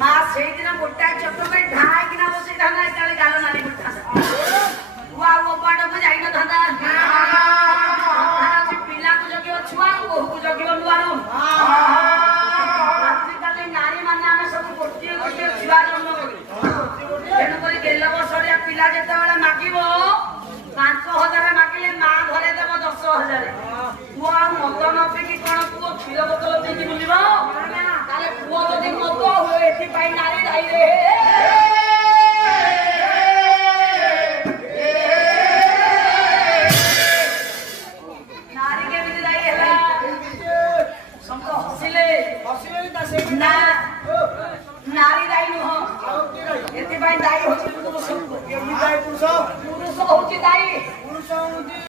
মা সেইদিন গোটাଏ ଛୋଟ ପାଇଁ ଢାଇକିନା ବସେଇଥାନ୍ତା ଏକାବେଳେ ଗାଲ ନାଲି ପଡ଼ିଥାନ୍ତା। ଆଉ ଓପାଟକୁ ଯାଇନଥାନ୍ତା।